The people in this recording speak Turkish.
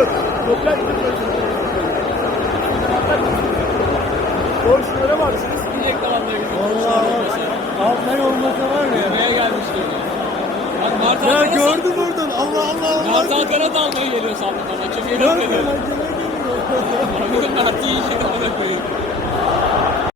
Olsun. Toprak gitmiyorsun. Doğru şunlara baksınız. Direkt alanda Allah Allah. Altay olmasa var ya. Yemeğe gelmişti. Bak Mart Ya Hakan'a gördüm oradan. Allah Allah Allah. Mart Hakan'a da almaya geliyor sandım ama. Çok Gördüm eğlenmedi. hakeme geliyor. Bugün Mart'ı yiyecek amına.